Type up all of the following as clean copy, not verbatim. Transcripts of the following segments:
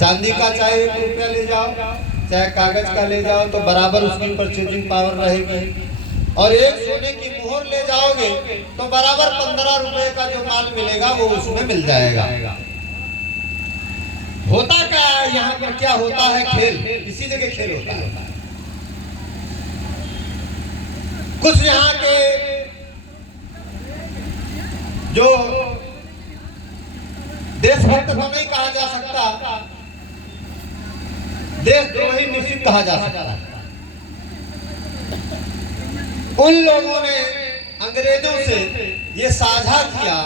चांदी का चाहे 1 रुपया ले जाओ, चाहे कागज का ले जाओ, तो बराबर उसकी परचेजिंग पावर रहेगी। और एक सोने की मोहर ले जाओगे तो बराबर 15 रुपए का जो माल मिलेगा वो उसमें मिल जाएगा। होता क्या है यहाँ पर, क्या होता है? खेल, इसी जगह खेल होता है। कुछ यहाँ के जो देशभक्त तो नहीं कहा जा सकता, देशद्रोही निश्चित कहा जा सकता है। उन लोगों ने अंग्रेजों से ये साझा किया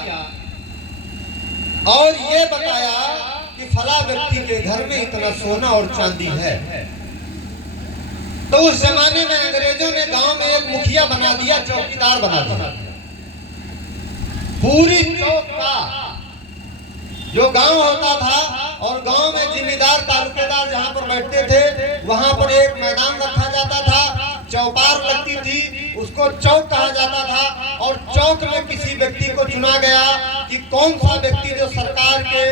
और ये बताया कि फला व्यक्ति के घर में इतना सोना और चांदी है। तो उस जमाने में अंग्रेजों ने गांव में एक मुखिया बना दिया, चौकीदार बना दिया। पूरी चौक का जो गांव होता था और गांव में जिम्मेदार तालुकेदार जहां पर बैठते थे, वहां पर एक मैदान रखा जाता था, चौपार लगती थी, उसको चौक कहा जाता था। और चौक में किसी व्यक्ति को चुना गया कि कौन सा व्यक्ति जो सरकार के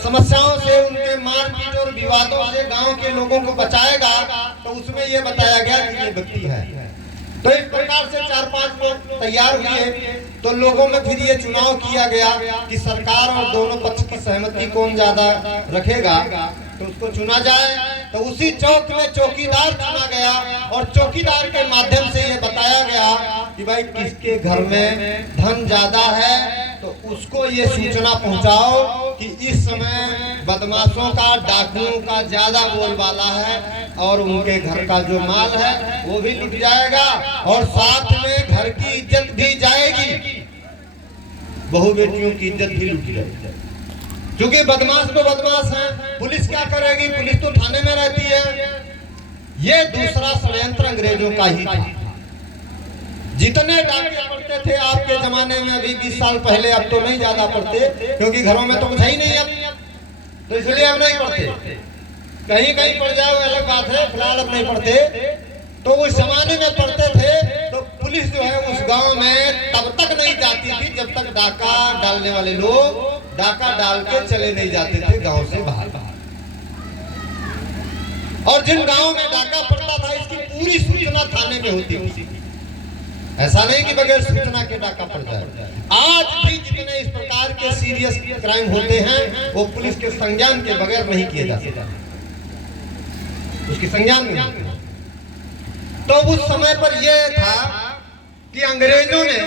समस्याओं से, उनके मारपीट और विवादों से गांव के लोगों को बचाएगा। तो उसमें यह बताया गया कि ये व्यक्ति है। तो इस प्रकार से 4-5 लोग तैयार हुए। तो लोगों में फिर ये चुनाव किया गया कि सरकार और दोनों पक्ष की सहमति कौन ज्यादा रखेगा तो उसको चुना जाए। तो उसी चौक में चौकीदार चुना गया और चौकीदार के माध्यम से ये बताया गया कि भाई किसके घर में धन ज्यादा है तो उसको ये सूचना पहुंचाओ कि इस समय बदमाशों का, डाकुओं का ज्यादा बोलबाला है और उनके घर का जो माल है वो भी लुट जाएगा और साथ में घर की इज्जत भी जाएगी, बहू बेटियों की इज्जत भी लुट जाएगी। क्योंकि बदमाश तो बदमाश है, पुलिस क्या करेगी? पुलिस तो थाने में रहती है। ये दूसरा षड्यंत्र अंग्रेजों का ही था। जितने डाके पड़ते थे आपके जमाने में, अभी 20 साल पहले, अब तो नहीं ज्यादा पड़ते क्योंकि घरों में तो कुछ ही नहीं अब, तो इसलिए अब नहीं पड़ते। कहीं कहीं पड़ जाए अलग बात है, फिलहाल अब नहीं पड़ते। तो उस जमाने में पड़ते थे तो पुलिस जो है उस गांव में तब तक नहीं जाती थी जब तक डाका डालने वाले लोग डाका डाल के चले नहीं जाते थे गांव से बाहर। और जिन गांव में डाका पड़ता था इसकी पूरी सूचना थाने में होती थी। ऐसा नहीं कि बगैर सूचना के डाका पड़ जाए। आज भी जितने इस प्रकार के सीरियस क्राइम होते हैं वो पुलिस के संज्ञान के बगैर नहीं किए जा सकते, उसकी संज्ञान में। तो उस समय पर यह था कि अंग्रेजों ने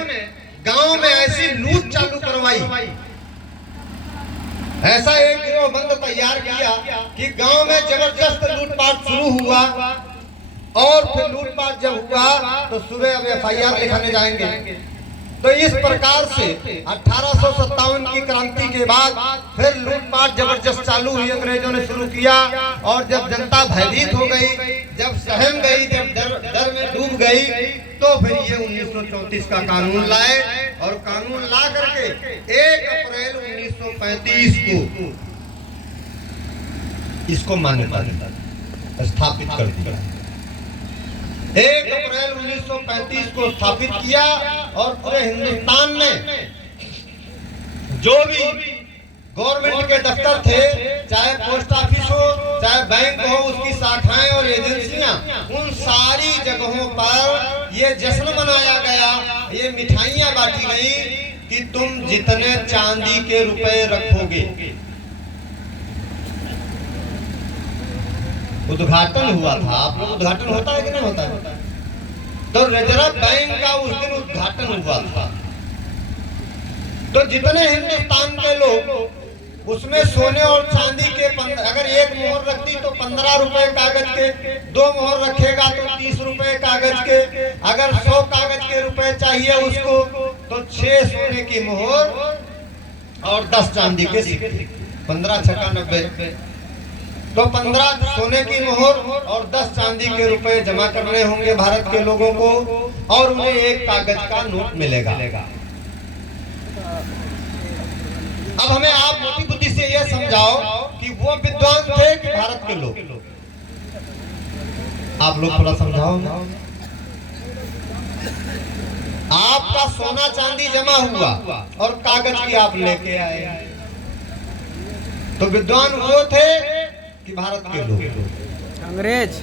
गांव में ऐसी लूट चालू करवाई, ऐसा एक गिरोहबंद तैयार किया कि गांव में जबरदस्त लूटपाट शुरू हुआ। और फिर लूटपाट जब हुआ तो सुबह अब FIR लिखाने जाएंगे। तो इस प्रकार से 1857 की क्रांति के बाद फिर लूटपाट जबरदस्त चालू हुई, अंग्रेजों ने शुरू किया। और जब जनता भयभीत हो गई, जब सहम गई, जब डर में डूब गई, तो फिर ये 1934 का कानून लाए। और कानून ला करके 1 अप्रैल 1935 को इसको मान्यता स्थापित कर दिया। 1 अप्रैल 1935 को स्थापित किया। और पूरे हिंदुस्तान में जो भी गवर्नमेंट के दफ्तर थे, चाहे पोस्ट ऑफिस हो, चाहे बैंक हो, उसकी शाखाएं और एजेंसियां, उन सारी जगहों पर ये जश्न मनाया गया, ये मिठाइयां बांटी गई कि तुम जितने चांदी के रुपए रखोगे। उद्घाटन हुआ था, आप लोग उद्घाटन होता है कि नहीं होता है? तो रिजर्व बैंक का उस दिन उद्घाटन हुआ था। तो जितने हिंदुस्तान के लोग उसमें सोने और चांदी के अगर 1 मोहर रखती तो 15 रुपए कागज के, 2 मोहर रखेगा तो 30 रुपए कागज के, अगर 100 कागज के रुपए चाहिए उसको तो 6 सोने की मोहर और 10 चांदी के सिक्के, 15 छक्का 90। तो 15 सोने की मोहर और 10 चांदी के रुपए जमा करने होंगे भारत के लोगों को और उन्हें 1 कागज का नोट मिलेगा। अब हमें आप मोटी बुद्धि से यह समझाओ कि वो विद्वान थे कि भारत के लोग? आप लोग थोड़ा समझाओ ना। आपका सोना चांदी जमा हुआ और कागज की आप लेके आए, तो विद्वान वो थे कि भारत के लोग? अंग्रेज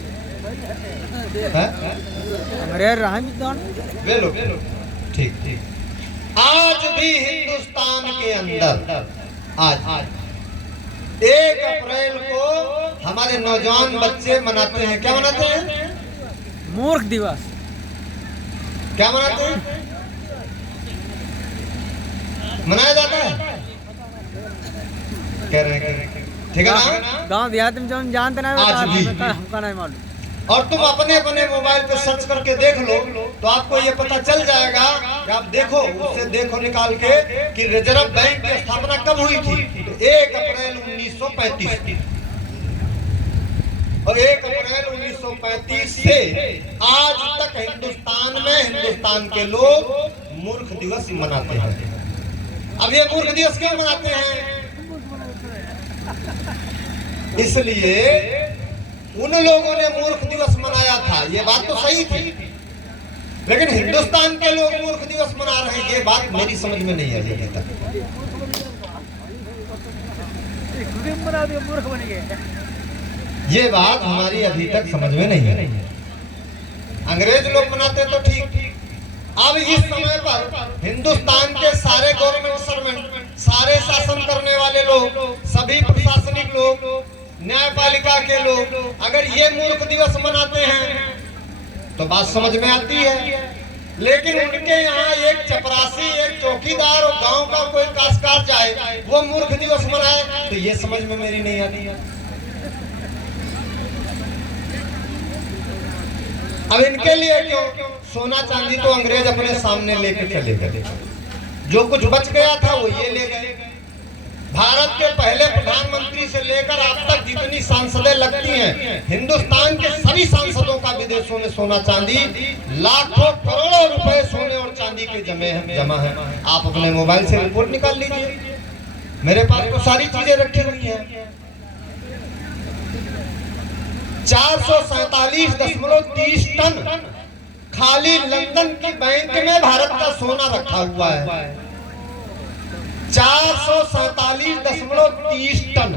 रहा विद्वान वे लोग। ठीक ठीक। आज भी हिंदुस्तान के अंदर आज 1 अप्रैल को हमारे नौजवान बच्चे मनाते हैं। क्या मनाते हैं? मूर्ख दिवस। क्या मनाते हैं? मनाया जाता है, कह रहे हैं। ठीक है ना? गांव देहात में जो हम जानते ना आज भी हमका नहीं मालूम। और तुम अपने अपने मोबाइल पे सर्च करके देख लो तो आपको ये पता चल जाएगा कि आप देखो, उससे देखो निकाल के कि रिजर्व बैंक की स्थापना कब हुई थी। तो 1 अप्रैल 1935 और 1 अप्रैल 1935 से आज तक हिंदुस्तान में हिंदुस्तान के लोग मूर्ख दिवस मनाते हैं। अब ये मूर्ख दिवस क्यों मनाते हैं? इसलिए उन लोगों ने मूर्ख दिवस मनाया था, ये बात तो सही थी, लेकिन हिंदुस्तान के लोग मूर्ख दिवस मना रहे हैं, ये बात मेरी समझ में नहीं आई अभी तक। ये बात हमारी अभी तक समझ में नहीं आई। अंग्रेज लोग मनाते तो ठीक। अब इस समय पर हिंदुस्तान के सारे गवर्नमेंट सर्वेंट, सारे शासन करने वाले लोग, सभी प्रशासनिक लोग, न्यायपालिका के लोग अगर ये मूर्ख दिवस मनाते हैं तो बात समझ में आती है। लेकिन उनके यहाँ एक चपरासी, एक चौकीदार और गांव का कोई काश्तकार जाए, वो मूर्ख दिवस मनाए, तो ये समझ में मेरी नहीं आती है। अब इनके लिए क्यों? सोना चांदी तो अंग्रेज अपने सामने लेकर चले गए, जो कुछ बच गया था वो ये ले गए। भारत के पहले प्रधानमंत्री से लेकर अब तक जितनी सांसदें लगती हैं, हिंदुस्तान के सभी सांसदों का विदेशों में सोना चांदी, लाखों करोड़ों रुपए सोने और चांदी के जमा है। आप अपने मोबाइल से रिपोर्ट निकाल लीजिए, मेरे पास तो सारी चीजें रखी हुई हैं। 447.30 टन खाली लंदन की बैंक में भारत का सोना रखा हुआ है। 447.30 टन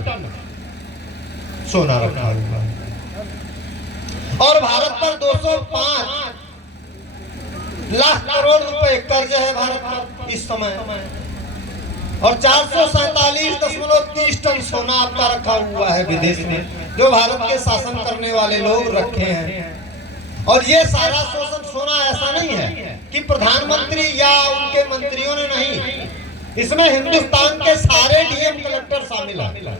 सोना रखा हुआ है और भारत पर 205 लाख करोड़ रुपए कर्ज है भारत पर इस समय। और 447.30 टन सोना आपका रखा हुआ है विदेश में, जो भारत के शासन करने वाले लोग रखे हैं। और ये सारा शोषण सोना ऐसा नहीं है कि प्रधानमंत्री या उनके मंत्रियों ने नहीं, इसमें हिंदुस्तान के सारे डीएम कलेक्टर शामिल हैं।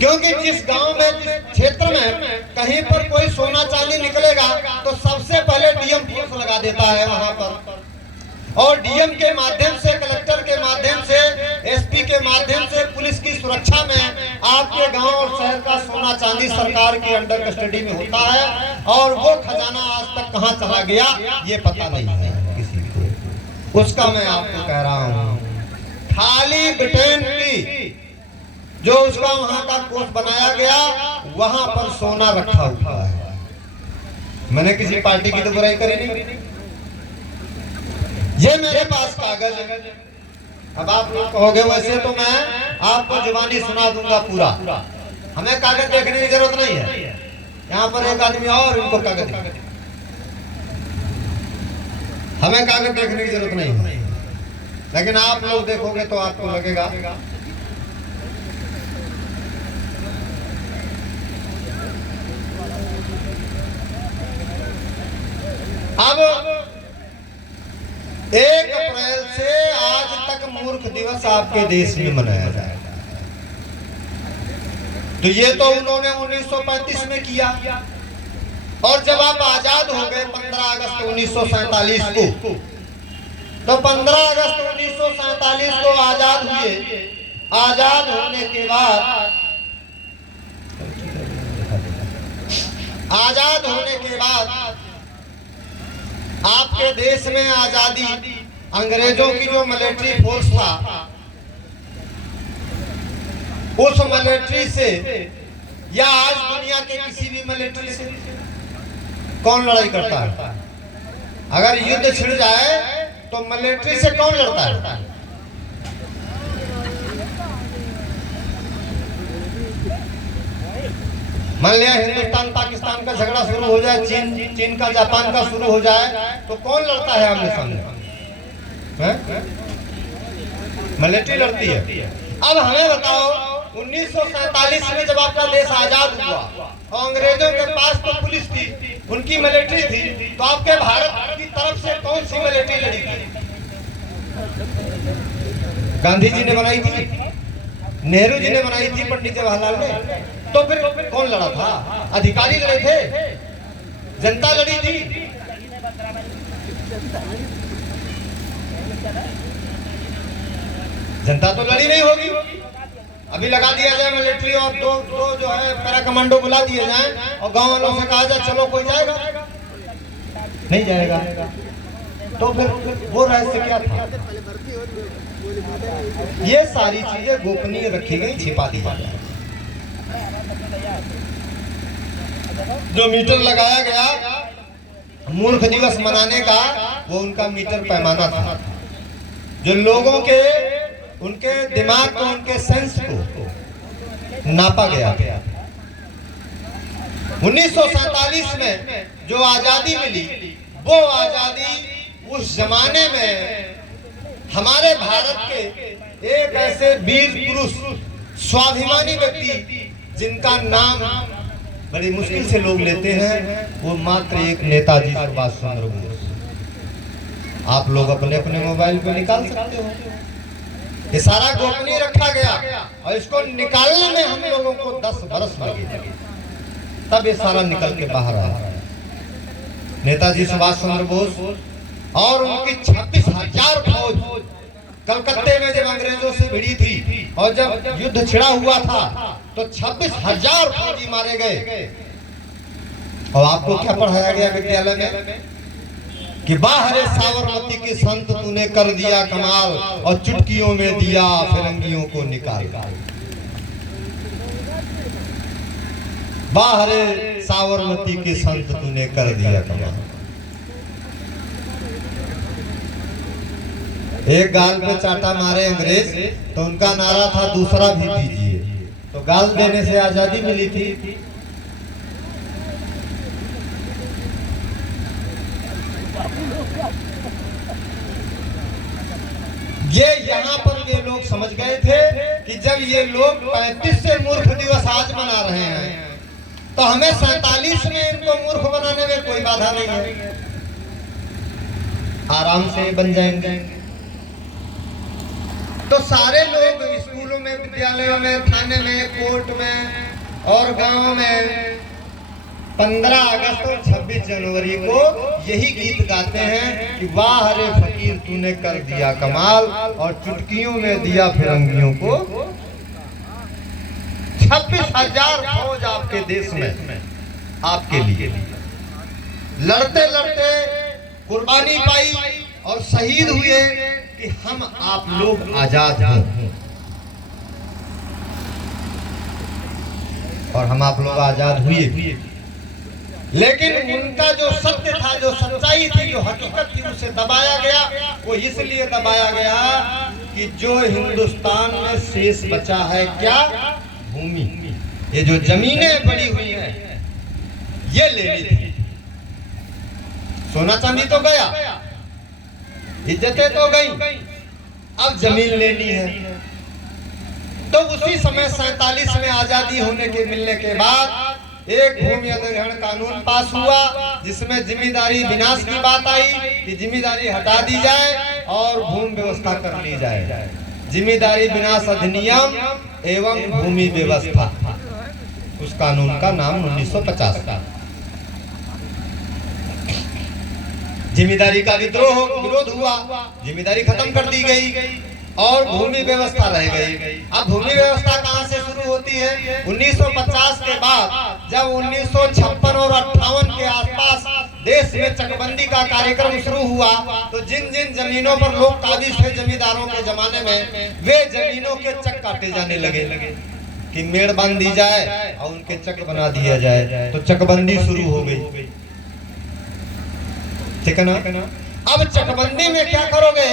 क्योंकि जिस गांव में, जिस क्षेत्र में कहीं पर कोई सोना चांदी निकलेगा तो सबसे पहले डीएम फोर्स लगा देता है वहां पर, और डीएम के माध्यम से, कलेक्टर के माध्यम से, एसपी के माध्यम से पुलिस की सुरक्षा में आपके गांव और शहर का सोना चांदी सरकार के अंडर कस्टडी में होता है। और वो खजाना आज तक कहां चला गया ये पता नहीं है किसी को। उसका मैं आपको कह रहा हूं, खाली ब्रिटेन की जो उसका वहां का कोष बनाया गया, वहां पर सोना रखा हुआ है। मैंने किसी पार्टी की तो बुराई करी नहीं। ये मेरे पास कागज है। अब आप लोग कहोगे वैसे तो मैं आपको जुबानी सुना दूंगा पूरा, हमें कागज देखने की जरूरत नहीं है। यहाँ पर एक आदमी और इनको कागज, हमें कागज देखने की जरूरत नहीं है, लेकिन आप लोग देखोगे तो आपको लगेगा अब 1 अप्रैल से आज तक मूर्ख दिवस आपके देश में मनाया जाएगा। तो ये तो उन्होंने 1935 में किया, और जब आप आजाद हो गए 15 अगस्त 1947 को, तो 15 अगस्त 1947 को आजाद हुए। आजाद होने के बाद, आजाद होने के बाद आपके देश में आजादी, अंग्रेजों की जो मिलिट्री फोर्स था, उस मिलिट्री से या आज दुनिया के किसी भी मिलिट्री से कौन लड़ाई करता है? अगर युद्ध छिड़ जाए तो मिलिट्री से कौन लड़ता है? मान लिया हिंदुस्तान पाकिस्तान का झगड़ा शुरू हो जाए, चीन का जापान का शुरू हो जाए, तो कौन लड़ता है आमने सामने? मिलिट्री लड़ती है। अब हमें बताओ 1947 में जब आपका देश आजाद हुआ और अंग्रेजों के पास तो पुलिस थी, उनकी मिलिट्री थी, तो आपके भारत की तरफ से कौन सी मिलिट्री लड़ी थी? गांधी जी ने बनाई थी, नेहरू जी ने बनाई थी, पंडित जवाहरलाल ने। तो फिर कौन लड़ा था? अधिकारी लड़े थे, जनता लड़ी थी। जनता तो लड़ी नहीं होगी। अभी लगा दिया जाए मिलिट्री और दो जो है पैरा कमांडो बुला दिए जाए और गांव वालों से कहा जाए चलो, कोई जाएगा? नहीं जाएगा। तो फिर वो रहस्य क्या था? ये सारी चीजें गोपनीय रखी गई, छिपा दी गई। जो मीटर लगाया गया मूर्ख दिवस मनाने का, वो उनका मीटर पैमाना था, जो लोगों के उनके दिमाग को, उनके सेंस को नापा गया। 1947 में जो आजादी मिली, वो आजादी उस जमाने में हमारे भारत के एक ऐसे वीर पुरुष, स्वाभिमानी व्यक्ति जिनका नाम बड़ी मुश्किल से लोग लेते हैं, वो मात्र एक नेताजी सुभाष चंद्र बोस। आप लोग अपने अपने मोबाइल पे निकाल सकते हो। ये सारा गोपनीय रखा गया और इसको निकालने में हम लोगों को 10 बरस लगे, तब ये सारा निकल के बाहर आया। नेताजी सुभाष चंद्र बोस और उनकी 26,000 फौज कलकत्ते में जब अंग्रेजों से भिड़ी थी और जब युद्ध छिड़ा हुआ था, तो 26,000 फौजी मारे गए। और आपको क्या पढ़ाया गया विद्यालय में कि बाहरे साबरमती के संत तूने कर दिया कमाल और चुटकियों में दिया फिरंगियों को निकाल। बाहरे साबरमती के संत तूने कर दिया कमाल। एक गाल पे चाटा मारे अंग्रेज, तो उनका नारा था दूसरा भी दीजिए। तो गाल देने से आजादी मिली थी। ये यहाँ पर ये लोग समझ गए थे कि जब ये लोग 35 से मूर्ख दिवस आज मना रहे हैं, तो हमें 47 में इनको मूर्ख बनाने में कोई बाधा नहीं है, आराम से बन जाएंगे। तो सारे लोग स्कूलों में, विद्यालयों में, थाने में, कोर्ट में और गांव में 15 अगस्त और 26 जनवरी को यही गीत गाते हैं कि वाह रे फकीर तूने कर दिया कमाल और चुटकियों में दिया फिरंगियों को। 26,000 फौज आपके देश में आपके लिए लड़ते लड़ते कुर्बानी पाई और शहीद हुए कि हम आप लोग आजाद हों। और हम आप लोग आजाद हुए, लेकिन उनका जो सत्य था, जो सच्चाई थी, जो हकीकत थी, उसे दबाया गया। वो इसलिए दबाया गया कि जो हिंदुस्तान में शेष बचा है क्या? भूमि। ये जो जमीनें पड़ी हुई हैं, ये लेनी थी। सोना चांदी तो गया, इज्जतें तो गई, अब जमीन लेनी है। तो उसी समय 47 में आजादी होने के मिलने के बाद एक भूमि अधिग्रहण कानून पास हुआ, जिसमें जिम्मेदारी विनाश की बात आई कि जिम्मेदारी हटा दी जाए और भूमि व्यवस्था कर ली जाए। जिम्मेदारी विनाश अधिनियम एवं भूमि व्यवस्था, उस कानून का नाम 1950 का। जिम्मेदारी का विरोध हुआ, जिम्मेदारी खत्म कर दी गई और भूमि व्यवस्था रह गई। अब भूमि व्यवस्था कहां से शुरू होती है? 1950 के बाद जब 1956 और 58 के आसपास देश में चकबंदी का कार्यक्रम शुरू हुआ, तो जिन जिन जमीनों पर लोग काबिज थे जमींदारों के जमाने में, वे जमीनों के चक काटे जाने लगे कि मेड़ बांध दी जाए और उनके चक बना दिया जाए। तो चकबंदी शुरू हो गई, ठीक है ना? अब चकबंदी में क्या करोगे?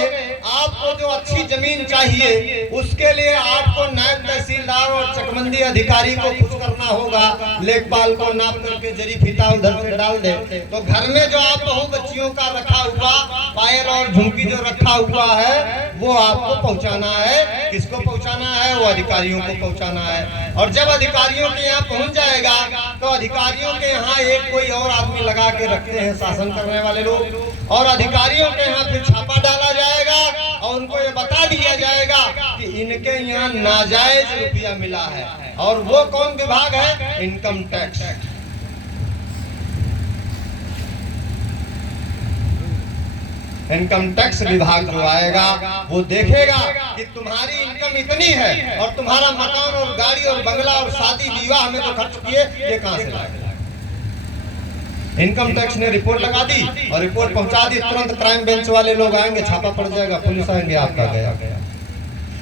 आपको जो अच्छी जमीन चाहिए, उसके लिए आपको नायब तहसीलदार और चकबंदी अधिकारी को खुश करना होगा, लेखपाल को नाप करके जरी फीता उधर से डाल दे, तो घर में जो आप बहू बच्चियों का रखा हुआ पायल और झुमकी जो रखा हुआ है वो आपको पहुंचाना है। किसको पहुंचाना है? वो अधिकारियों को पहुंचाना है। और जब अधिकारियों के यहाँ पहुंच जाएगा तो अधिकारियों के यहाँ एक कोई और आदमी लगा के रखते हैं शासन करने वाले लोग, और अधिकारियों के यहाँ फिर छापा डाला जाएगा और उनको ये बता दिया जाएगा कि इनके यहाँ नाजायज रुपया मिला है। और वो कौन विभाग है? Income tax. इनकम टैक्स विभाग जो आएगा वो देखेगा कि तुम्हारी इनकम इतनी है और तुम्हारा मकान और गाड़ी और बंगला और शादी विवाह में जो खर्च किए ये कहां से लाए। इनकम टैक्स ने रिपोर्ट लगा दी और रिपोर्ट पहुंचा दी, तुरंत क्राइम बेंच वाले लोग आएंगे, छापा पड़ जाएगा, पुलिस आएंगे, आपका गया।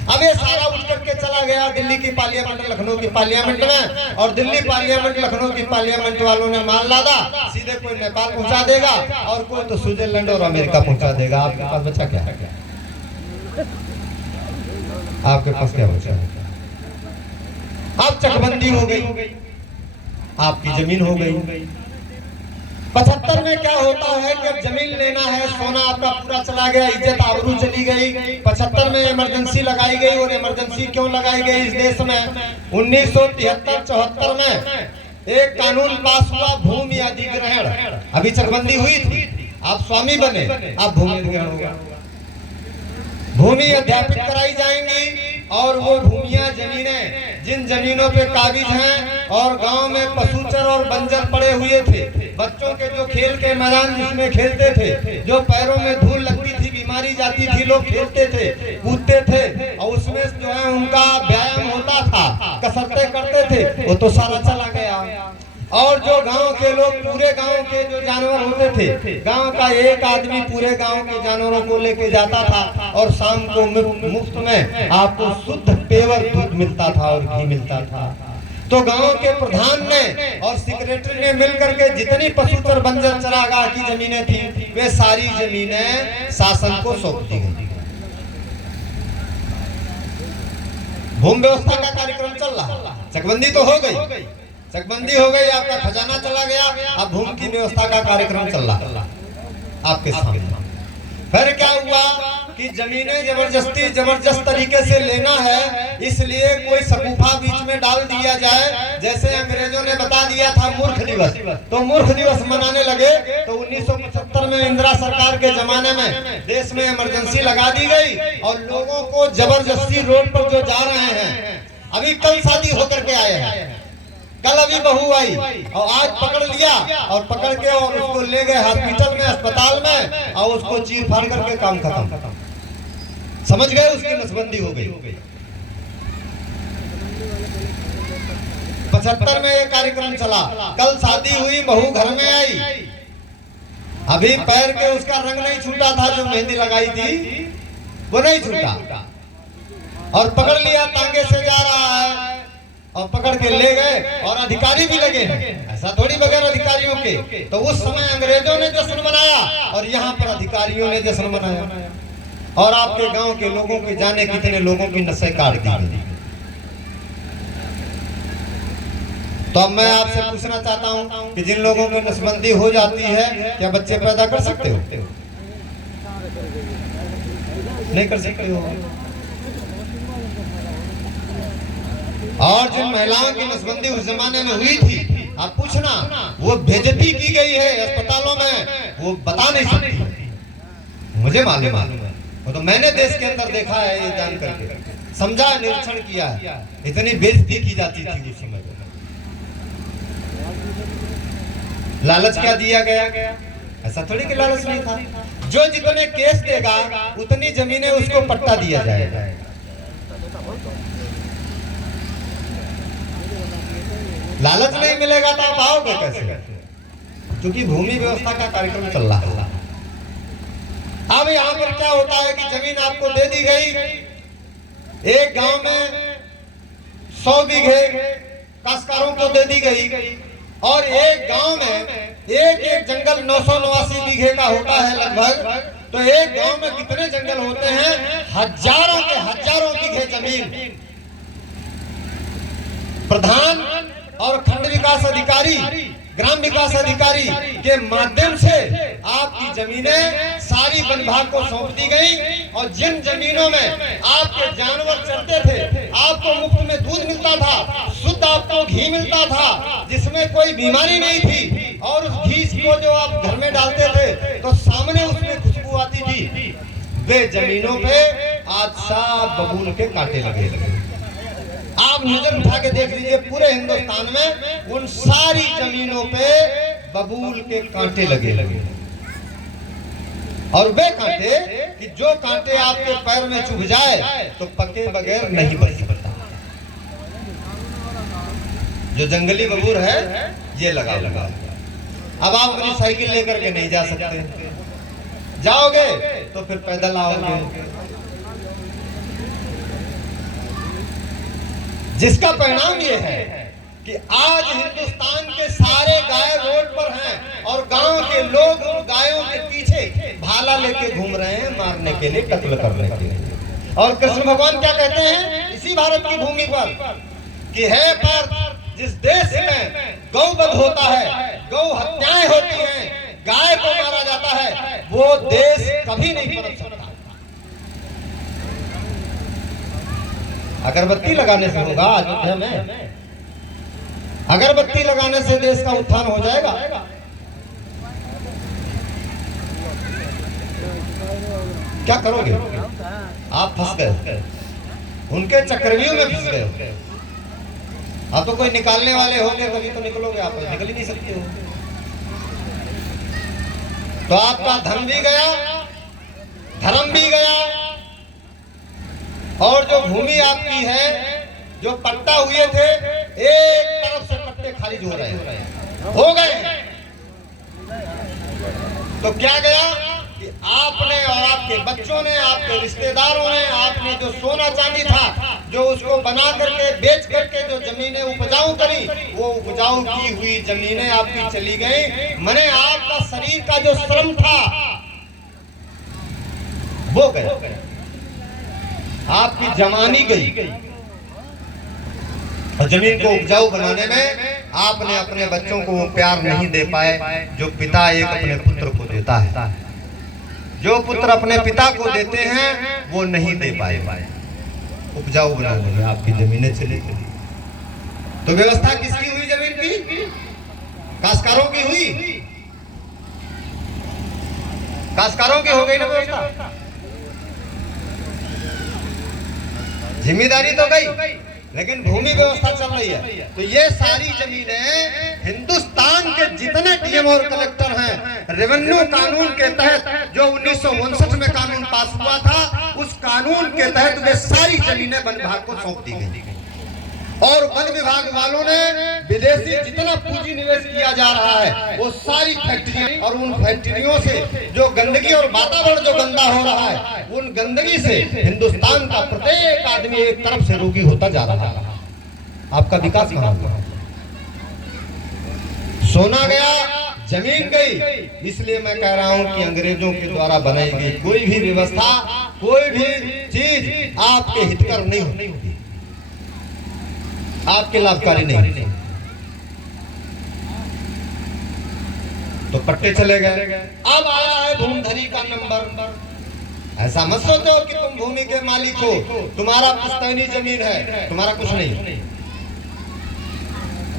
अब ये सारा उठ करके चला गया दिल्ली की पार्लियामेंट, लखनऊ की पार्लियामेंट में, और दिल्ली पार्लियामेंट लखनऊ की पार्लियामेंट वालों ने मान लादा सीधे कोई नेपाल पहुंचा देगा और कोई तो स्विट्जरलैंड और अमेरिका पहुंचा देगा। आपके पास बचा क्या? आपके पास क्या बचा? अब चकबंदी हो गई, आपकी जमीन हो गई। 75 में क्या होता है कि अब जमीन लेना है, सोना आपका पूरा चला गया, इज्जत आबरू चली गई। 75 में इमरजेंसी लगाई गई, और इमरजेंसी क्यों लगाई गई इस देश में? 1973-74 में एक कानून पास हुआ, भूमि अधिग्रहण। अभी चकबंदी हुई थी, आप स्वामी बने, आप भूमि अधिग्रहण होगा, भूमि अध्यापित कराई जाएंगी। और वो भूमियां, जमीनें जिन जमीनों पे काबिज हैं और गांव में पशुचर और बंजर पड़े हुए थे, बच्चों के जो खेल के मैदान जिसमें खेलते थे, जो पैरों में धूल लगती थी, बीमारी जाती थी, लोग खेलते थे, कूदते थे, और उसमें जो है उनका व्यायाम होता था, कसरतें करते थे, वो तो सारा चला गया। और जो गांव के लोग, पूरे गांव के जो जानवर होते थे, गांव का एक आदमी पूरे गांव के जानवरों को लेके जाता था और शाम को मुफ्त में आपको शुद्ध पेवर दूध मिलता था और घी मिलता था। तो गांव के प्रधान ने और सेक्रेटरी ने मिलकर के जितनी पशुचर बंजर चरागाह की जमीनें थी वे सारी जमीनें शासन को सौंप दी गई। भूमि व्यवस्था का कार्यक्रम चल रहा, चकबंदी तो हो गई, चकबंदी हो गई, आपका खजाना चला गया, अब भूमि की व्यवस्था का कार्यक्रम चल रहा आपके सामने। फिर क्या हुआ कि जमीनें जबरदस्त तरीके से लेना है, इसलिए कोई शकूफा बीच में डाल दिया जाए। जैसे अंग्रेजों ने बता दिया था मूर्ख दिवस, तो मूर्ख दिवस मनाने लगे। तो 1975 में इंदिरा सरकार के जमाने में देश में इमरजेंसी लगा दी गई और लोगों को जबरदस्ती रोड पर जो जा रहे हैं, अभी कल शादी होकर के आए हैं, कल अभी बहू आई और आज पकड़ लिया और पकड़ के और उसको ले गए हॉस्पिटल में, अस्पताल में, और उसको चीर फाड़ करके काम खत्म। समझ गए? उसकी नसबंदी हो गई। 75 में ये कार्यक्रम चला, कल शादी हुई, बहू घर में आई, अभी पैर के उसका रंग नहीं छूटा था, जो मेहंदी लगाई थी वो नहीं छूटा, और पकड़ लिया, टांगे से जा रहा है और पकड़ के ले गए, और अधिकारी भी लगे हैं, ऐसा थोड़ी बगैर अधिकारियों के। तो उस समय अंग्रेजों ने जश्न मनाया और यहाँ पर अधिकारियों ने जश्न मनाया, और आपके गांव के लोगों के जाने कितने लोगों की नसें काट दी गई। तो अब मैं आपसे पूछना चाहता हूँ कि जिन लोगों की नसबंदी हो जाती है, क्या बच्चे पैदा कर सकते हो? नहीं कर सकते हो। और जिन महिलाओं की नसबंदी उस जमाने में हुई थी, आप पूछना, वो बेइज्जती की गई है अस्पतालों में, वो बता नहीं सकती, मुझे मालूम है, वो तो मैंने देश के अंदर देखा है, ये जान करके समझा, निरीक्षण किया है, इतनी बेइज्जती की जाती थी उस समय। लालच क्या दिया गया? ऐसा थोड़ी कि लालच नहीं था, जो जितने केस देगा उतनी जमीनें उसको पट्टा दिया जाएगा। लालच नहीं मिलेगा तो आप आओगे कैसे? क्योंकि भूमि व्यवस्था का कार्यक्रम चल रहा है। अब यहाँ पर क्या होता है कि जमीन आपको दे दी गई, एक गांव में 100 बीघे काश्तकारों को दे दी गई, और एक गांव में एक जंगल 989 बीघे का होता है लगभग। तो एक गांव में कितने जंगल होते हैं? हजारों बीघे जमीन। प्रधान और खंड विकास अधिकारी, ग्राम विकास अधिकारी के माध्यम से आपकी जमीनें सारी वन विभाग को सौंप दी गई। और जिन जमीनों में आपके जानवर चलते थे, आपको मुफ्त में दूध मिलता था, शुद्ध आपको घी मिलता था, जिसमें कोई बीमारी नहीं थी, और उस घी को जो आप घर में डालते थे तो सामने उसमें खुशबू आती थी, वे जमीनों पे आज सब बबूल के कांटे लगे। आप नजर उठा के देख लीजिए, पूरे हिंदुस्तान में उन सारी जमीनों पे बबूल के कांटे लगे। और वे कांटे कि जो कांटे आपके पैर में चुभ जाए तो पके बगैर नहीं बच सकता। जो जंगली बबूल है ये लगा। अब आप अपनी साइकिल लेकर के नहीं जा सकते, जाओगे तो फिर पैदल आओगे, जिसका परिणाम ये है कि आज हिंदुस्तान के सारे गाय रोड पर हैं और गांव के लोग उन गायों के पीछे भाला लेके घूम रहे हैं, मारने के लिए, कत्ल करने के लिए। और कृष्ण भगवान क्या कहते हैं इसी भारत की भूमि पर कि है पर जिस देश में गौवध होता है, गौ हत्याएं होती हैं, गाय को मारा जाता है, वो देश कभी नहीं पनप सकता। अगरबत्ती लगाने से होगा अयोध्या में, अगरबत्ती लगाने से देश का उत्थान हो जाएगा। क्या करोगे? आप फंस गए, उनके चक्रव्यूह में फंस गए। आप तो कोई निकालने वाले होंगे तभी तो निकलोगे, आप निकल ही नहीं सकते हो। तो आपका धन भी गया, धर्म भी गया, और जो भूमि आपकी है, जो पट्टा हुए थे, एक तरफ से पट्टे खाली हो रहे हो गए। तो क्या गया कि आपने और आपके बच्चों ने, आपके रिश्तेदारों ने, आपने जो सोना चांदी था, जो उसको बना करके बेच करके जो जमीनें उपजाऊ करी, वो उपजाऊ की हुई जमीनें आपकी चली गई। मने आपका शरीर का जो श्रम था वो गया, आपकी जवानी गई। और जमीन को उपजाऊ बनाने में आपने अपने बच्चों को वो प्यार नहीं दे पाए जो पिता एक अपने पुत्र को देता है। जो पुत्र अपने पिता को देते हैं वो नहीं दे पाए। उपजाऊ बनाने में आपकी जमीनें चली गई। तो व्यवस्था किसकी हुई जमीन की? काश्तकारों की हुई, काश्तकारों की हो गई ना व्यवस्था। जिम्मेदारी तो गई, लेकिन भूमि व्यवस्था चल रही है। तो ये सारी जमीनें हिंदुस्तान के जितने डीएम और कलेक्टर हैं, रेवेन्यू कानून के तहत जो 1959 में कानून पास हुआ था, उस कानून के तहत वे सारी जमीनें वन विभाग को सौंप दी गई। और वन विभाग वालों ने विदेशी जितना पूंजी निवेश किया जा रहा है, वो सारी फैक्ट्रियां, और उन फैक्ट्रियों से जो गंदगी और वातावरण जो गंदा हो रहा है, उन गंदगी से हिंदुस्तान का प्रत्येक आदमी एक तरफ से रोगी होता जा रहा है। आपका विकास कहां हुआ? सोना गया, जमीन गई। इसलिए मैं कह रहा हूं कि अंग्रेजों के द्वारा बनाई गई कोई भी व्यवस्था, कोई भी चीज आपके हितकर नहीं होती, आपके लाभकारी नहीं। तो पट्टे चले गए। अब आया है भूमधरी का नंबर। ऐसा मत सोचो कि तुम भूमि के मालिक हो, तुम्हारा पुश्तैनी जमीन है, तुम्हारा कुछ नहीं।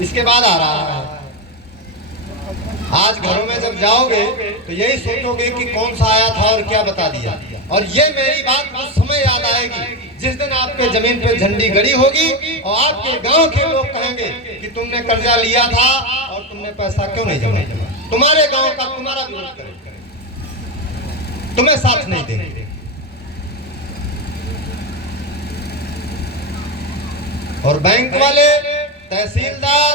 इसके बाद आ रहा है, आज घरों में जब जाओगे तो यही सोचोगे कि कौन सा आया था और क्या बता दिया। और ये मेरी बात उस समय याद आएगी जिस दिन आपके जमीन पे झंडी गड़ी होगी और आपके गांव के लोग कहेंगे कि तुमने कर्जा लिया था और तुमने पैसा क्यों नहीं जमा किया। तुम्हारे गांव का तुम्हारा विरोध करेंगे, तुम्हें साथ नहीं देंगे। और बैंक वाले, तहसीलदार,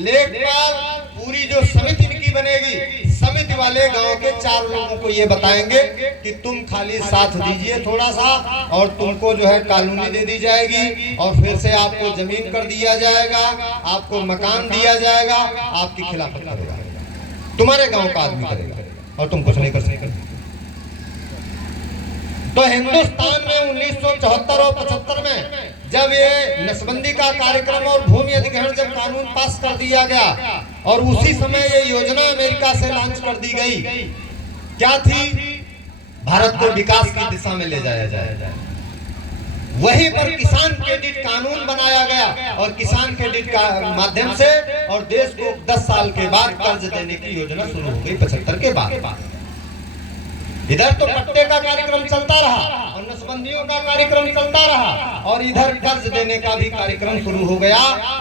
लेखपाल, पूरी जो समिति इनकी बनेगी, समिति वाले गांव के 4 लोगों को ये बताएंगे कि तुम खाली साथ दीजिए थोड़ा सा, और तुमको जो है कॉलोनी दे दी जाएगी, और फिर से आपको जमीन कर दिया जाएगा, आपको मकान दिया जाएगा, आपकी खिलाफत करेगा, तुम्हारे गांव का आदमी करेगा, और तुम कुछ नहीं कर सकते। तो हिंदुस्तान में 1974 और 75 में जब ये नसबंदी का कार्यक्रम और भूमि अधिग्रहण जब कानून पास कर दिया गया और उसी समय ये योजना अमेरिका से लॉन्च कर दी गई, क्या थी? भारत को विकास की दिशा में ले जाया जाए। वहीं पर किसान क्रेडिट कानून बनाया गया और किसान क्रेडिट का माध्यम से और देश को 10 साल के बाद कर्ज देने की योजना शुरू हो गई 75 के बाद। इधर तो पट्टे का कार्यक्रम चलता रहा और नसबंदियों का कार्यक्रम चलता रहा और इधर कर्ज देने का भी कार्यक्रम शुरू हो गया।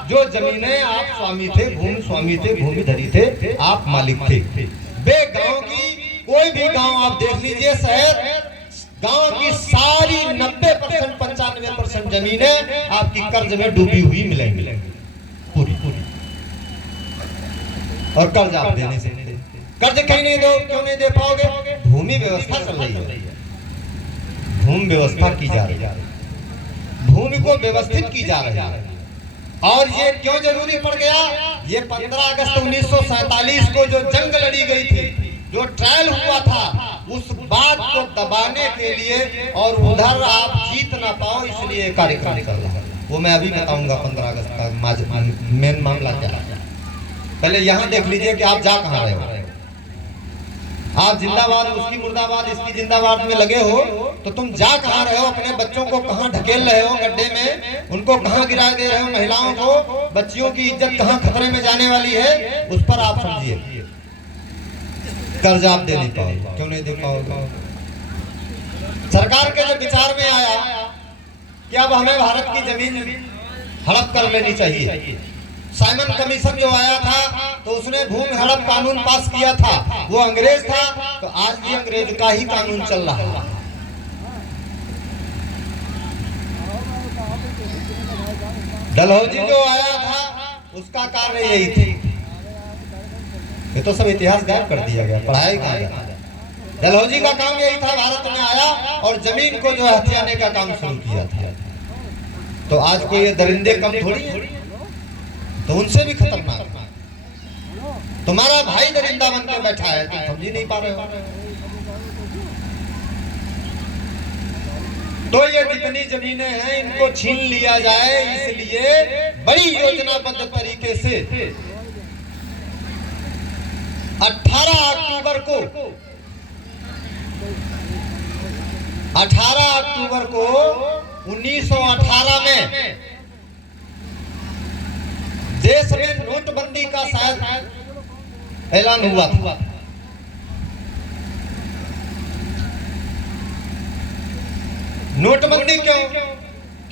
जो जमीनें आप स्वामी थे, भूमि स्वामी थे, भूमिधरी थे, आप मालिक थे। बे गांव की कोई भी गांव आप देख लीजिए, शहर गांव की सारी 90% 95% जमीनें आपकी कर्ज में डूबी हुई मिलेंगी पूरी। और कर्ज आप देने से कर्ज कहीं नहीं दो, क्यों नहीं दे पाओगे? भूमि व्यवस्था चल रही है, भूमि व्यवस्था की जा रही है, भूमि को व्यवस्थित की जा रही है। और ये क्यों जरूरी पड़ गया? ये 15 अगस्त 1947 को जो जंग लड़ी गई थी, जो ट्रायल हुआ था, उस बात को दबाने के लिए और उधर आप जीत ना पाओ इसलिए कार्यक्रम कर रहा है। वो मैं अभी बताऊंगा 15 अगस्त का मेन मामला क्या है। पहले यहाँ देख लीजिए कि आप जा कहाँ रहे हो। आप जिंदाबाद उसकी मुर्दाबाद इसकी जिंदाबाद में लगे हो तो तुम जा कहाँ रहे हो? अपने बच्चों को कहाँ ढकेल रहे हो गड्ढे में, उनको कहाँ गिरा दे रहे हो? महिलाओं को, बच्चियों की इज्जत कहाँ खतरे में जाने वाली है, उस पर आप समझिए। कर्ज आप दे नहीं पाओगे, क्यों नहीं दे पाओगे? सरकार के जब विचार में आया कि अब हमें भारत की जमीन हड़प कर लेनी चाहिए, साइमन कमीशन जो आया था तो उसने भूमि हड़प कानून पास किया था। वो अंग्रेज था, तो आज भी अंग्रेज का ही कानून चल रहा है। डलहौजी जो आया था उसका कार्य यही थी। ये तो सब इतिहास गायब कर दिया गया, पढ़ाई कहाँ गया? डलहौजी का काम यही था, भारत में आया और जमीन को जो हथियाने का काम शुरू किया था। तो आज को ये दरिंदे कम थोड़ी है, तो उनसे भी खतरनाक। तुम्हारा भाई दरिंदा बन के बैठा है, तुम समझ नहीं पा रहे हो। तो ये जितनी जमीनें हैं इनको छीन लिया जाए, इसलिए बड़ी योजनाबद्ध तरीके से 18 अक्टूबर को 1918 में देश में नोटबंदी का शायद ऐलान हुआ था। नोटबंदी क्यों?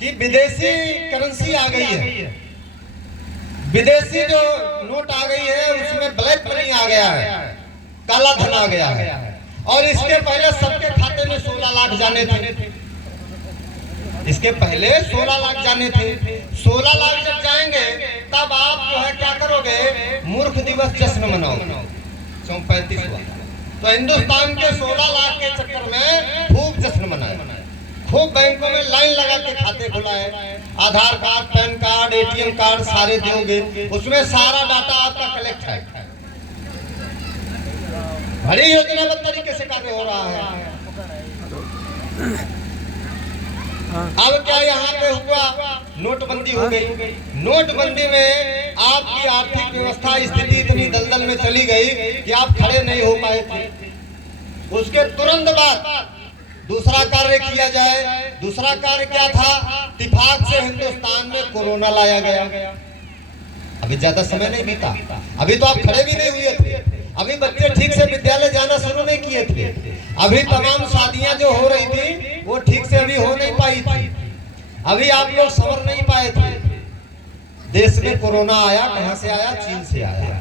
कि विदेशी करेंसी आ गई है, विदेशी जो नोट आ गई है उसमें ब्लैक मनी आ गया है, काला धन आ गया है। और इसके पहले सबके खाते में 16 लाख जाने थे, इसके पहले 16 लाख जाने थे। 16 लाख जब जाएंगे तब आप जो है क्या करोगे? मूर्ख दिवस जश्न मनाओगे 34वां। तो हिंदुस्तान के 16 लाख के चक्कर में खूब जश्न मनाए, खूब बैंकों में लाइन लगा के खाते खुलाए, Aadhaar card, PAN card, ATM card सारे दोगे, उसमें सारा डाटा आपका कलेक्ट है। बड़ी योजनाबद्ध तरीके से कार्य हो रहा है। अब क्या यहाँ पे हुआ? नोटबंदी हो गई। नोटबंदी में आपकी आर्थिक व्यवस्था स्थिति इतनी दलदल में चली गई कि आप खड़े नहीं हो पाए थे। उसके तुरंत बाद दूसरा कार्य किया जाए। दूसरा कार्य क्या था? इत्तेफाक से हिंदुस्तान में कोरोना लाया गया। अभी ज्यादा समय नहीं बीता, अभी तो आप खड़े भी नहीं हुए थे, अभी बच्चे ठीक से विद्यालय जाना शुरू नहीं किए थे, अभी तमाम शादियां जो हो रही थी वो ठीक से अभी हो नहीं पाई थी, अभी आप लोग समझ नहीं पाए थे। देश में कोरोना आया, कहां से आया? चीन से आया।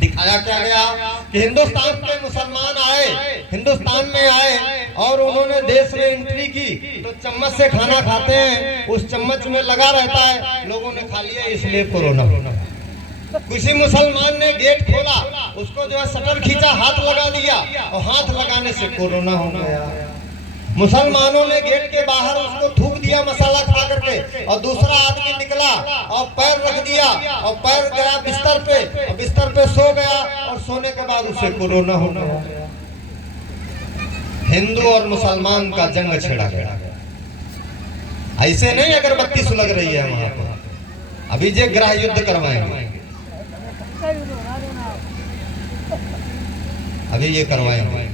दिखाया क्या गया कि हिंदुस्तान के मुसलमान आए, हिंदुस्तान में आए और उन्होंने देश में एंट्री की तो चम्मच से खाना खाते हैं, उस चम्मच में लगा रहता है, लोगों ने खा लिया, इसलिए कोरोना। किसी मुसलमान ने गेट खोला, उसको जो है शटर खींचा, हाथ लगा दिया और हाथ लगाने से कोरोना हो गया। मुसलमानों ने गेट के बाहर उसको थूक दिया मसाला खा करके, और दूसरा आदमी निकला और पैर रख दिया और पैर गया बिस्तर पे और बिस्तर पे सो गया और सोने के बाद उसे कोरोना हो गया। हिंदू और मुसलमान का जंग छिड़ा गया। ऐसे नहीं अगरबत्ती सुलग रही है वहां पर। अभी जे ग्रह युद्ध करवाएंगे, अभी ये करवाएंगे,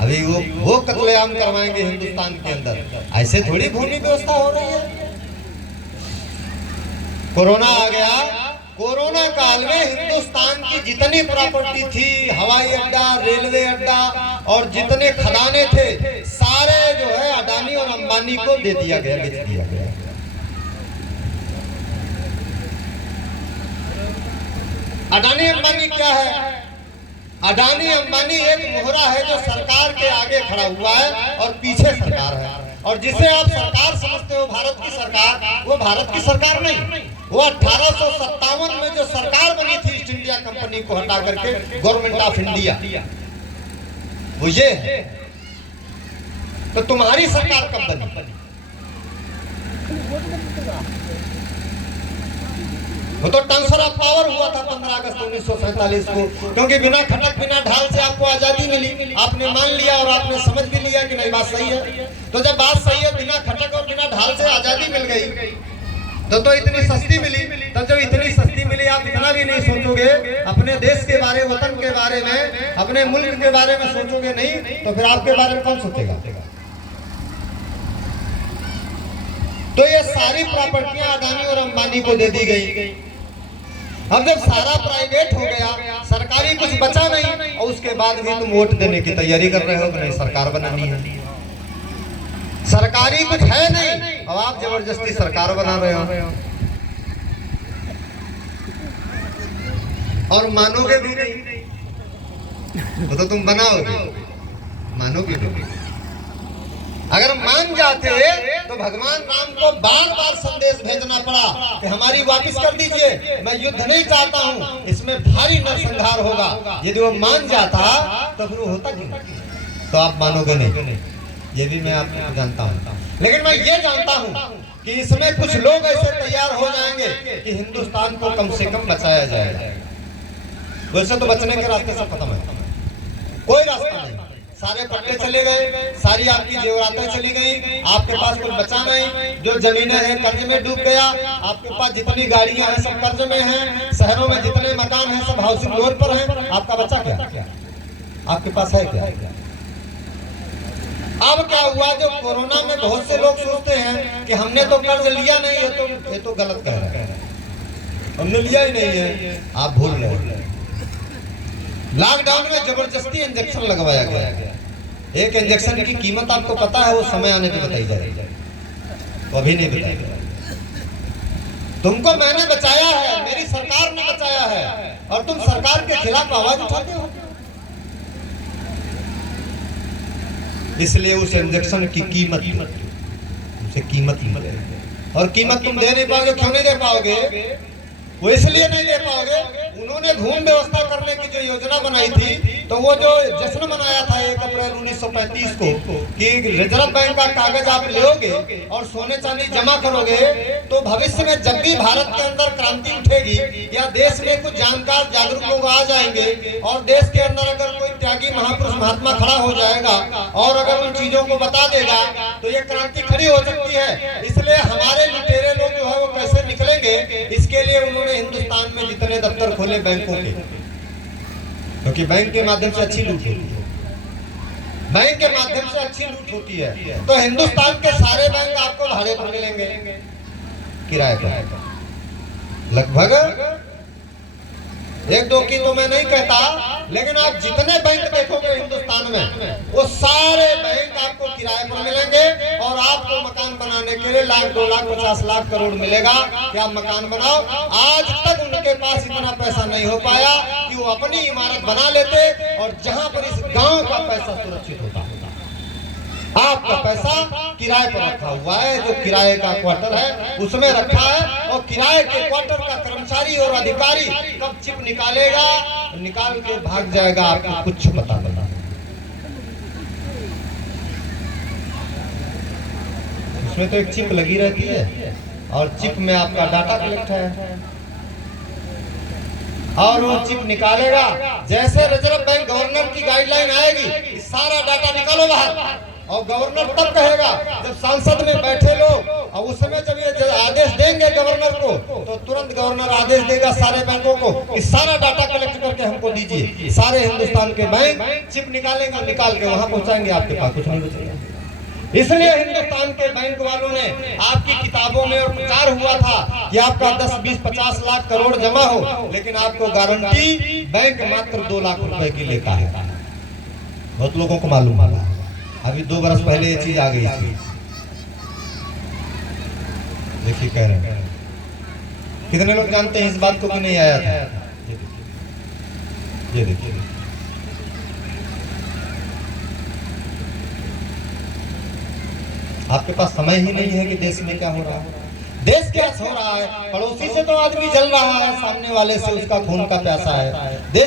अभी वो कत्लेआम करवाएंगे हिंदुस्तान के अंदर। ऐसे थोड़ी भूमि व्यवस्था हो रही है। कोरोना आ गया, कोरोना काल में हिंदुस्तान की जितनी प्रॉपर्टी थी, हवाई अड्डा, रेलवे अड्डा और जितने खदाने थे, सारे जो है अडानी और अंबानी को दे दिया गया, बेच दिया गया। अडानी अंबानी क्या है? अडानी अंबानी एक मोहरा है जो सरकार के आगे खड़ा हुआ है और पीछे सरकार है। और जिसे आप सरकार समझते हो, भारत की सरकार, वो भारत की सरकार नहीं। वो 1857 में जो सरकार बनी थी ईस्ट इंडिया कंपनी को हटा करके, गवर्नमेंट ऑफ इंडिया, वो ये है। तो तुम्हारी सरकार कब बनी? वो तो ट्रांसफर ऑफ पावर हुआ था 15 अगस्त 1947 को, क्योंकि बिना खटक बिना ढाल से आपको आजादी मिली। आपने मान लिया और आपने समझ भी लिया कि नहीं, बात सही है। तो जब बात सही है, बिना खटक और बिना ढाल से आजादी मिल गई, तो इतनी सस्ती मिली। तो जब इतनी सस्ती मिली, आप इतना भी नहीं सोचोगे अपने देश के बारे, वतन के बारे में, अपने मुल्क के बारे में सोचोगे नहीं, तो फिर आपके बारे में कौन सोचेगा? तो ये सारी प्रॉपर्टियां अडानी और अंबानी को दे दी गई। अब जब सारा प्राइवेट हो गया, सरकारी कुछ बचा नहीं, और उसके बाद भी तुम वोट देने की तैयारी कर रहे हो कि नहीं सरकार बनानी है। सरकारी कुछ है नहीं, अब आप जबरदस्ती सरकार बना रहे हो और मानोगे भी नहीं। तो तुम बनाओगे, मानोगे भी। अगर मान जाते तो भगवान राम को बार बार संदेश भेजना पड़ा कि हमारी वापस कर दीजिए, मैं युद्ध नहीं चाहता हूं, इसमें भारी नरसंहार होगा। यदि वो मान जाता तो फिर वो होता क्यों? तो आप मानोगे नहीं, ये भी मैं आपको जानता हूं। लेकिन मैं ये जानता हूं कि इसमें कुछ लोग ऐसे तैयार हो जाएंगे कि हिंदुस्तान को कम से कम बचाया जाएगा। वैसे तो बचने के रास्ते सब खत्म है, कोई रास्ता नहीं। सारे पट्टे चले गए, सारी आपकी जेवरातें चली गई, आपके पास कुछ बचा नहीं। जो जमीनें हैं कर्ज में डूब गया, आपके पास जितनी गाड़ियां हैं सब कर्ज में हैं, शहरों में जितने मकान हैं सब हाउसिंग लोन पर हैं। आपका बचा क्या? आपके पास है क्या? अब क्या हुआ, जो कोरोना में बहुत से लोग सोचते हैं कि हमने तो कर्ज लिया नहीं है, ये तो गलत कह रहे हैं, हमने लिया ही नहीं है। आप भूल रहे। लॉकडाउन में जबरदस्ती इंजेक्शन लगवाया गया। एक इंजेक्शन की कीमत आपको पता है? वो समय आने की बताई जाएगी, वो अभी नहीं बताई जाएगी। तुमको मैंने बचाया है, मेरी सरकार ने बचाया है, और तुम सरकार के खिलाफ आवाज उठाते हो। इसलिए उस इंजेक्शन की कीमत, उसे कीमत मिलेगी। और कीमत तुम दे नहीं पाओगे। क्यों नहीं दे पाओगे? वो इसलिए नहीं दे पाओगे, उन्होंने धूम व्यवस्था करने की जो योजना बनाई थी, तो वो जो जश्न मनाया था 1 अप्रैल 1935 को कि रिजर्व बैंक का कागज आप लोगे और सोने चांदी जमा करोगे, तो भविष्य में जब भी भारत के अंदर क्रांति उठेगी या देश में कुछ जानकार जागरूक लोग आ जाएंगे और देश के अंदर अगर कोई त्यागी महापुरुष महात्मा खड़ा हो जाएगा और अगर उन चीजों को बता देगा, तो ये क्रांति खड़ी हो सकती है। इसलिए हमारे लुटेरे लोग जो है वो कैसे निकलेंगे, इसके लिए उन्होंने हिंदुस्तान में जितने दफ्तर खोले बैंकों के, क्योंकि बैंक के माध्यम से अच्छी लूट होती है, बैंक के माध्यम से अच्छी लूट होती है। तो हिंदुस्तान के सारे बैंक आपको भाड़े पर मिलेंगे, किराए पर। लगभग 1-2 की तो मैं नहीं कहता, लेकिन आप जितने बैंक देखोगे हिंदुस्तान में, वो सारे बैंक आपको किराए पर मिलेंगे और आपको मकान बनाने के लिए 1 लाख 2 लाख 50 लाख करोड़ मिलेगा कि आप मकान बनाओ। आज तक उनके पास इतना पैसा नहीं हो पाया कि वो अपनी इमारत बना लेते और जहां पर इस गांव का पैसा सुरक्षित होता। आपका पैसा किराए पर रखा हुआ है, जो किराए का क्वार्टर है उसमें रखा है, और किराए के क्वार्टर का कर्मचारी और अधिकारी कब चिप निकालेगा, निकाल के भाग जाएगा, आपको कुछ पता नहीं। उसमें तो एक चिप लगी रहती है और चिप में आपका डाटा कलेक्ट है, और वो चिप निकालेगा। जैसे रिजर्व बैंक गवर्नर की गाइडलाइन आएगी, सारा डाटा निकालो बाहर, और गवर्नर तब कहेगा जब संसद में बैठे लोग, और उस समय जब ये आदेश देंगे गवर्नर को, तो तुरंत गवर्नर आदेश देगा सारे बैंकों को कि सारा डाटा कलेक्ट करके हमको दीजिए। सारे हिंदुस्तान के बैंक चिप निकालेंगे, निकाल के वहां पहुंचाएंगे, आपके पास कुछ नहीं बचेगा। इसलिए हिंदुस्तान के बैंक वालों ने आपकी किताबों में और प्रचार हुआ था कि आपका 10, 20, 50 लाख करोड़ जमा हो, लेकिन आपको गारंटी बैंक मात्र 2 लाख रुपए की लेता है। बहुत लोगों को मालूम है, अभी 2 बरस पहले ये चीज आ गई थी। देखिए कह रहे हैं, कितने लोग जानते हैं इस बात को कि नहीं आया था? ये देखिए, आपके पास समय ही नहीं है कि देश में क्या हो रहा है। देश क्या हो रहा है, पड़ोसी से तो आदमी जल रहा है, सामने वाले से उसका खून का प्यासा है। देश